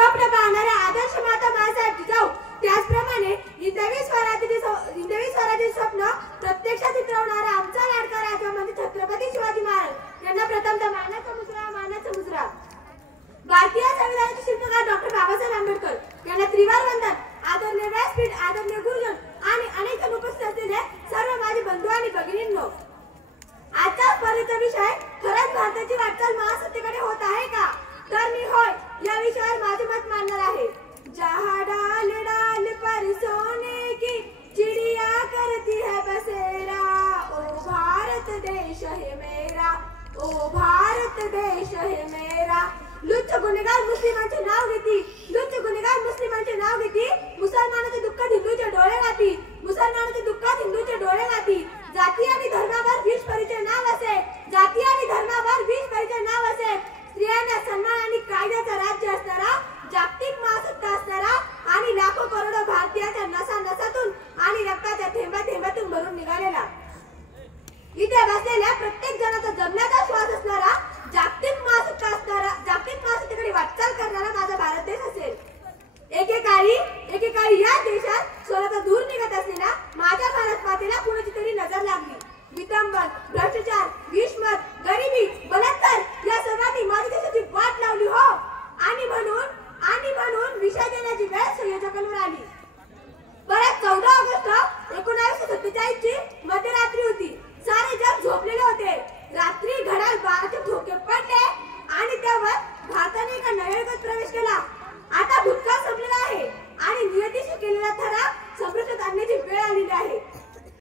स्वप्न पाहणाऱ्या आदर्श माता बाळासाहेब जिजाऊ, त्याचप्रमाणे हिंदवी स्वराज्याचे स्वप्न प्रत्यक्षात उतरवणारा आमचा लाडका राजा म्हणजे छत्रपती शिवाजी महाराज यांना प्रथमतः मानाचा मुजरा. भारतीय संविधानाचे शिल्पकार डॉक्टर बाबासाहेब आंबेडकर यांना त्रिवार वंदन. आदरणीय व्यासपीठ, आदरणीय गुरुजन आणि अनेक जण उपस्थित असलेले सर्व माझे बंधू आणि भगिनींनो, आजचा स्पर्धेचा विषय खरंच भारताची वाटचाल महासत्तेकडे होत आहे का? तर मी होय या विषयावर माझे मत मांडणार आहे. जहाँ डाल डाल पर सोने की चिड़िया करती है बसेरा, ओ भारत देश है मेरा, ओ भारत देश है मेरा. लुच्च गुन्हेगार मुस्लिमांचे नाव घेती, लुच्च गुन्हेगार मुस्लिमांचे नाव घेती, मुसलमानाच्या दुःखात हिंदूचे डोळे घाती, मुसलमानाच्या दुःखात हिंदूचे डोळे घाती. जाती आणि धर्मावर विष परिचय नाव असे, जाती आणि धर्मावर विष परिचय नाव असे. स्त्रियांना सन्मान आणि कायदे